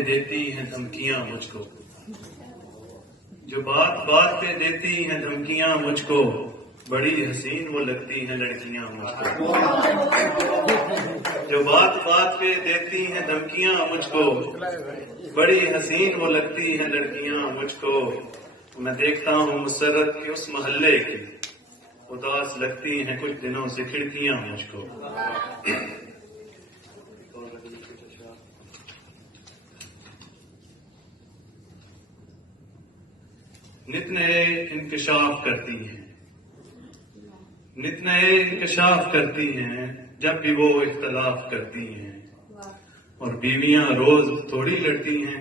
پہ دیتی ہیں دھمکیاں مجھ کو، جو بات بات پہ دیتی ہیں دھمکیاں مجھ کو، بڑی حسین وہ لگتی ہیں لڑکیاں مجھ کو، جو بات بات پہ دیتی ہیں دھمکیاں مجھ کو، بڑی حسین وہ لگتی ہیں لڑکیاں مجھ کو۔ میں دیکھتا ہوں مسرت کے اس محلے کی، اداس لگتی ہیں کچھ دنوں سے کھڑکیاں مجھ کو۔ نت نئے انکشاف کرتی ہیں، نت نئے انکشاف کرتی ہیں، جب بھی وہ اختلاف کرتی ہیں، اور بیویاں روز تھوڑی لڑتی ہیں،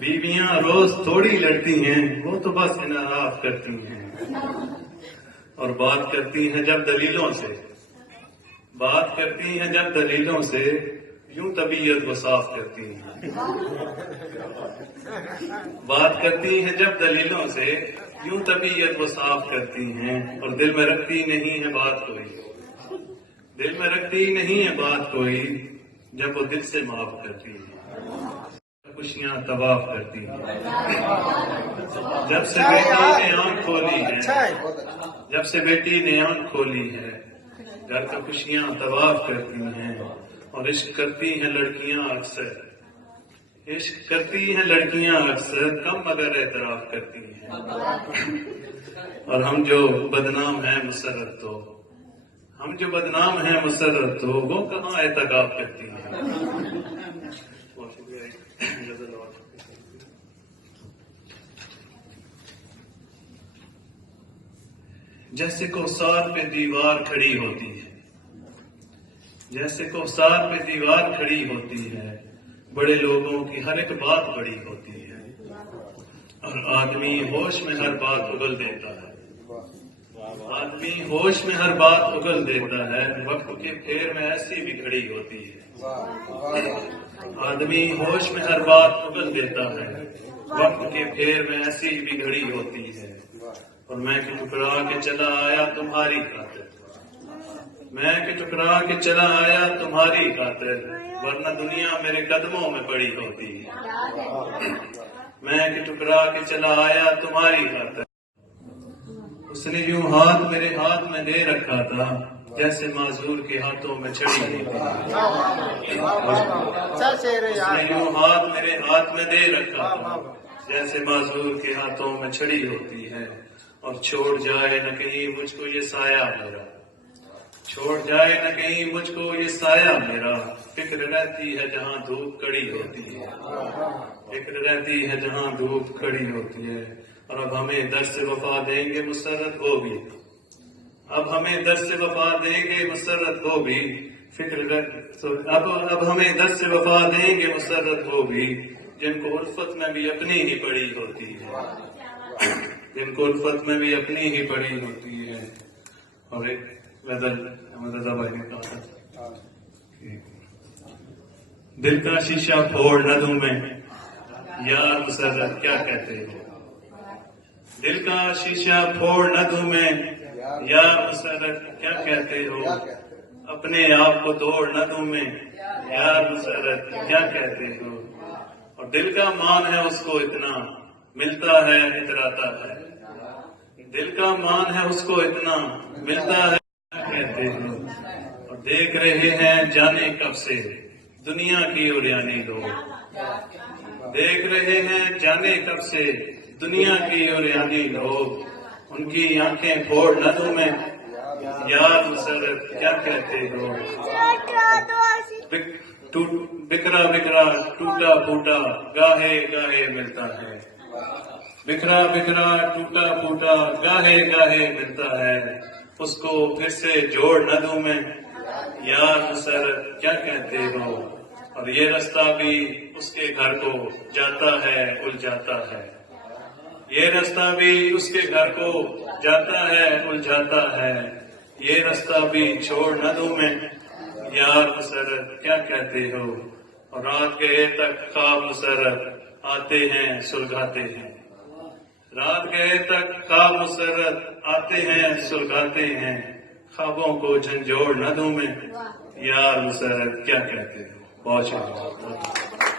بیویاں روز تھوڑی لڑتی ہیں، وہ تو بس انحراف کرتی ہیں، اور بات کرتی ہیں جب دلیلوں سے، بات کرتی ہیں جب دلیلوں سے، یوں طبیعت وہ صاف کرتی ہیں، بات کرتی ہیں جب دلیلوں سے، یوں طبیعت وہ صاف کرتی ہیں، اور دل میں رکھتی نہیں ہے بات کوئی، دل میں رکھتی نہیں ہے بات کوئی، جب وہ دل سے معاف کرتی ہے، خوشیاں طواف کرتی ہیں۔ جب سے بیٹی نے آنکھ کھولی ہے، جب سے بیٹی نے آنکھ کھولی ہے، گھر کا خوشیاں طواف کرتی ہیں، اور عشق کرتی ہیں لڑکیاں اکثر، عشق کرتی ہیں لڑکیاں اکثر، کم مگر اعتراف کرتی ہیں، اور ہم جو بدنام ہیں مسرت تو، ہم جو بدنام ہیں مسرت تو، وہ کہاں اعتراف کرتی ہیں۔ جیسے کوثر پہ دیوار کھڑی ہوتی ہے، جیسے کوثر پہ دیوار کھڑی ہوتی ہے، بڑے لوگوں کی ہر ایک بات بڑی ہوتی ہے، اور آدمی ہوش میں ہر بات اگل دیتا ہے، آدمی ہوش میں ہر بات اگل دیتا ہے، وقت کے پھیر میں ایسی بھی گھڑی ہوتی ہے، آدمی ہوش میں ہر بات اگل دیتا ہے، وقت کے پھیر میں ایسی بھی گھڑی ہوتی ہے، اور میں کہ ٹکرا کے چلا آیا تمہاری خاطر، میں کہ ٹکرا کے چلا آیا تمہاری خاطر، ورنہ دنیا میرے قدموں میں پڑی ہوتی ہے، میں کہ ٹکرا کے چلا آیا تمہاری خاطر، اس نے یوں ہاتھ میرے ہاتھ میں دے رکھا تھا، جیسے معذور کے ہاتھوں میں چھڑی ہوتی ہے، اس نے یوں ہاتھ میرے ہاتھ میں دے رکھا تھا، جیسے معذور کے ہاتھوں میں چھڑی ہوتی ہے، اور چھوڑ جائے نہ کہیں مجھ کو یہ سایہ میرا، چھوڑ جائے نہ کہیں مجھ کو یہ سایہ میرا، فکر رہتی ہے جہاں دھوپ کڑی ہوتی ہے، فکر رہتی ہے جہاں دھوپ کھڑی ہوتی ہے، اور اب ہمیں درس سے وفا دیں گے مسرت ہوگی، اب ہمیں درس سے وفا دیں گے مسرت ہوگی، اب ہمیں درس سے وفا دیں گے مسرت ہوگی، جن کو الفت میں بھی اپنی ہی پڑی ہوتی ہے، جن کو الفت میں بھی اپنی ہی پڑی ہوتی ہے۔ اور ایک احمد رضا بھائی نے کہا تھا، دل کا شیشہ پھوڑ نہ دوں میں، یار مسرت کیا کہتے ہو، دل کا شیشہ پھوڑ نہ دوں میں، یار مسرت کیا کہتے ہو، اپنے آپ کو توڑ نہ دوں میں، یار مسرت کیا کہتے ہو، اور دل کا مان ہے اس کو اتنا، ملتا ہے اتراتا ہے، دل کا مان ہے اس کو اتنا، ملتا ہے کہتے ہو، اور دیکھ رہے ہیں جانے کب سے دنیا کی اوریانی لوگ، دیکھ رہے ہیں جانے کب سے دنیا کی اوریانی لوگ، ان کی آنکھیں پھوڑ نہ دوں میں، یار مسرت کیا کہتے ہو، بکھرا بکھرا ٹوٹا پھوٹا گاہے گاہے ملتا ہے، بکھرا بکھرا ٹوٹا پھوٹا گاہے گاہے ملتا ہے، اس کو پھر سے جوڑ نہ دوں میں، یار مسرت کیا کہتے ہو، اور یہ رستہ بھی اس کے گھر کو جاتا ہے الجھاتا ہے، یہ رستہ بھی اس کے گھر کو جاتا ہے الجھاتا ہے، یہ رستہ بھی چھوڑ نہ دوں میں، یار مسرت کیا کہتے ہو، اور رات گئے تک خواب مسرت آتے ہیں سلگاتے ہیں، رات گئے تک خواب مسرت آتے ہیں سلگاتے ہیں، خوابوں کو جھنجھوڑ نہ دوں میں، یار مسرت کیا کہتے ہو۔ بہت شکریہ۔